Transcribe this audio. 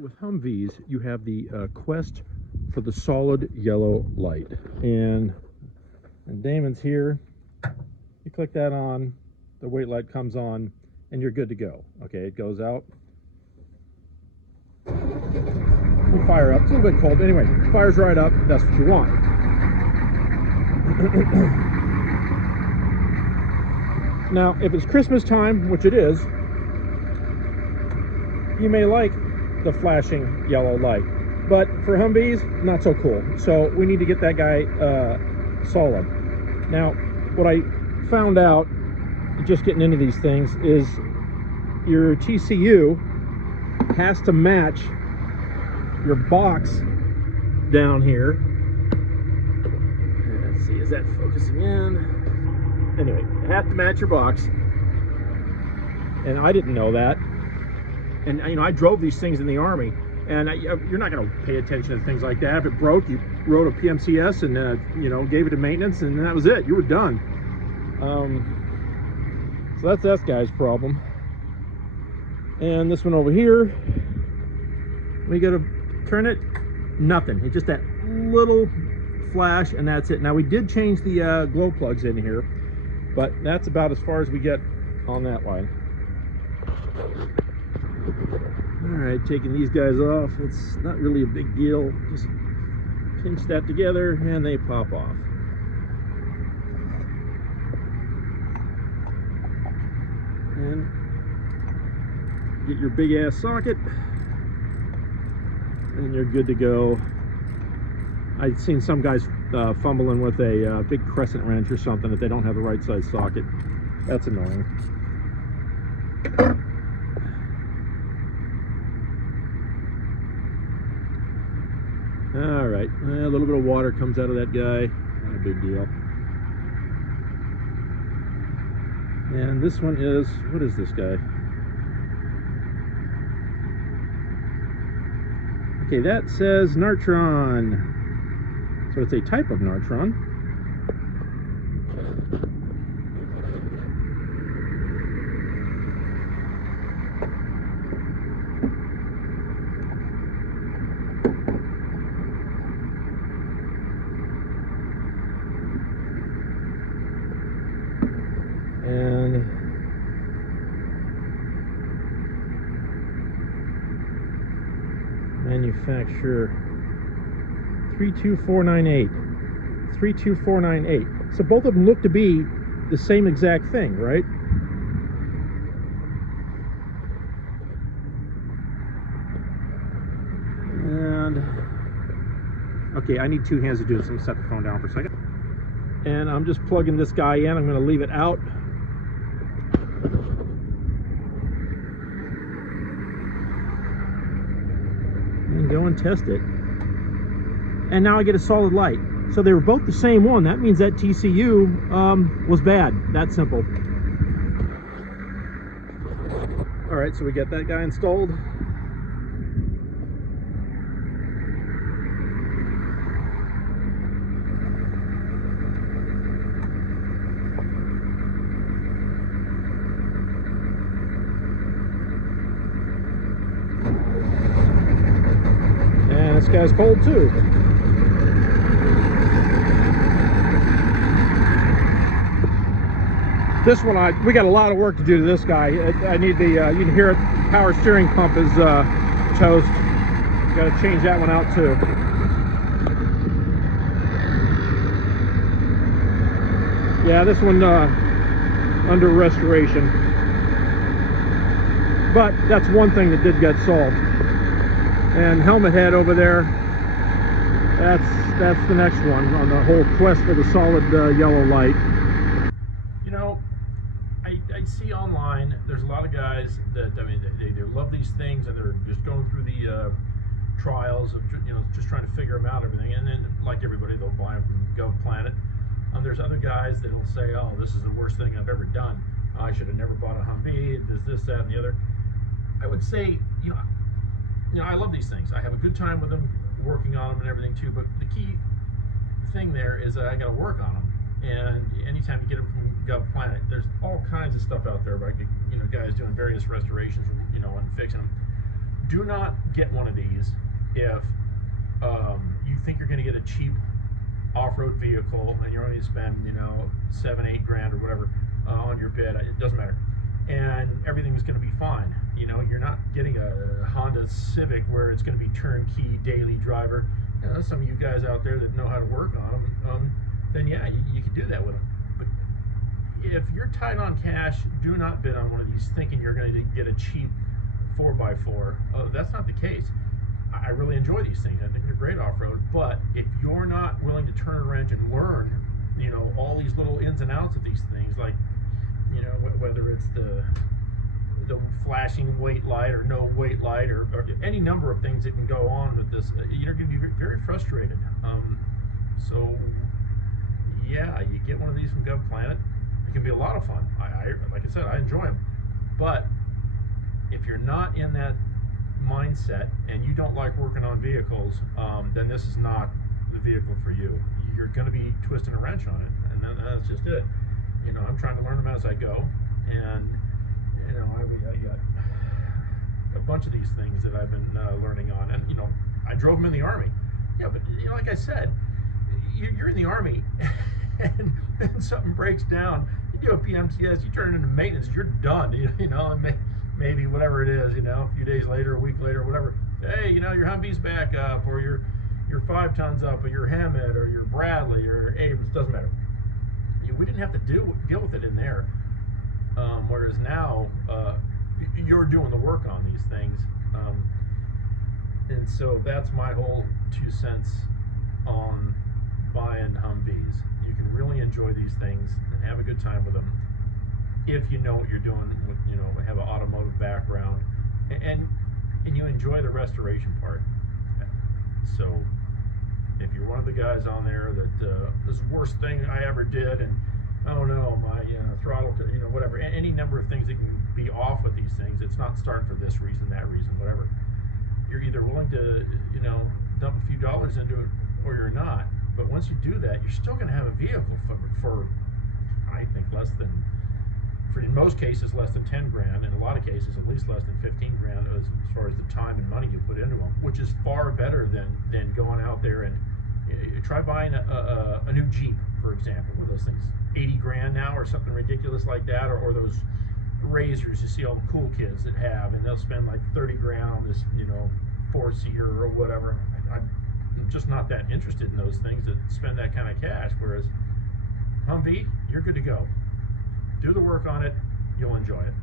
with HumVees, you have the quest for the solid yellow light. And Damon's here. You click that on, the wait light comes on, and you're good to go. Okay, it goes out. You fire up. It's a little bit cold. Anyway, it fires right up. That's what you want. Now, if it's Christmas time, which it is, you may like the flashing yellow light, but for HumVees, not so cool. So we need to get that guy solid. Now, what I found out just getting into these things is your TCU has to match your box down here. Let's see, is that focusing in? Anyway, it has to match your box, and I didn't know that. And you know, I drove these things in the Army, and you're not going to pay attention to things like that. If it broke, you wrote a PMCS and you know, gave it to maintenance, and that was it. You were done. So that's that guy's problem. And this one over here, we got to turn it. Nothing. It's just that little flash, and that's it. Now we did change the glow plugs in here, but that's about as far as we get on that line. Alright, taking these guys off. It's not really a big deal. Just pinch that together and they pop off. And get your big ass socket and you're good to go. I've seen some guys fumbling with a big crescent wrench or something if they don't have the right size socket. That's annoying. All right, a little bit of water comes out of that guy, not a big deal. And this one is, what is this guy? Okay, that says Nartron. So it's a type of Nartron. And manufacturer 32498. 32498. So both of them look to be the same exact thing, right? And okay, I need two hands to do this. I'm gonna set the phone down for a second. And I'm just plugging this guy in. I'm gonna leave it out. And go and test it. And now I get a solid light. So they were both the same one. That means that TCU was bad. That simple. All right, so we get that guy installed. And this guy's cold too. This one, we got a lot of work to do to this guy. I need the, you can hear it, power steering pump is toast. Got to change that one out too. Yeah, this one under restoration. But that's one thing that did get solved. And helmet head over there, that's the next one on the whole quest for the solid yellow light. You know, I see online, there's a lot of guys that, I mean, they love these things and they're just going through the trials of, you know, just trying to figure them out, everything. And then, like everybody, they'll buy them from Gov Planet. There's other guys that'll say, oh, this is the worst thing I've ever done. I should have never bought a HumVee, this, that, and the other. I would say, you know, I love these things. I have a good time with them, working on them and everything too, but the key thing there is that I got to work on them. And anytime you get them from Gov Planet, there's all kinds of stuff out there about, you know, guys doing various restorations, you know, and fixing them. do not get one of these if you think you're going to get a cheap off-road vehicle and you're only going to spend, you know, 7-8 grand or whatever on your bid. It doesn't matter, and everything's going to be fine. You know, you're not getting a Honda Civic where it's going to be turnkey daily driver. You know, some of you guys out there that know how to work on them, then yeah, you can do that with them. But if you're tight on cash, do not bid on one of these thinking you're going to get a cheap 4x4. That's not the case. I really enjoy these things. I think they're great off-road, but if you're not willing to turn a wrench and learn, you know, all these little ins and outs of these things, like, you know, whether it's the flashing weight light or no weight light, or any number of things that can go on with this, you're going to be very frustrated. So yeah, you get one of these from Gov Planet. It can be a lot of fun. Like I said, I enjoy them. But if you're not in that mindset and you don't like working on vehicles, then this is not the vehicle for you. You're going to be twisting a wrench on it, and then that's just it. You know, I'm trying to learn them as I go, and you know, I got a bunch of these things that I've been learning on, and you know, I drove them in the Army. Yeah, but you know, like I said, you're in the Army, and then something breaks down. You do a PMCS, you turn it into maintenance, you're done. You know, and maybe whatever it is, you know, a few days later, a week later, whatever. Hey, you know, your HumVees back up, or your 5 tons up, or your Hammett, or your Bradley, or Abrams, doesn't matter. We didn't have to deal with it in there. Whereas now, you're doing the work on these things. And so that's my whole 2 cents on buying HumVees. You can really enjoy these things and have a good time with them if you know what you're doing, you know, have an automotive background, and you enjoy the restoration part. So if you're one of the guys on there that this is the worst thing I ever did, and oh no, my throttle, you know, whatever, any number of things that can be off with these things, it's not starting for this reason, that reason, whatever. You're either willing to, you know, dump a few dollars into it, or you're not. But once you do that, you're still going to have a vehicle for I think in most cases less than 10 grand, in a lot of cases at least less than 15 grand as far as the time and money you put into them, which is far better than going out there and try buying a new Jeep, for example, where those things 80 grand now or something ridiculous like that, or those Razors you see all the cool kids that have, and they'll spend like 30 grand on this, you know, 4-seater or whatever. I'm just not that interested in those things that spend that kind of cash, whereas Humvee, you're good to go. Do the work on it, you'll enjoy it.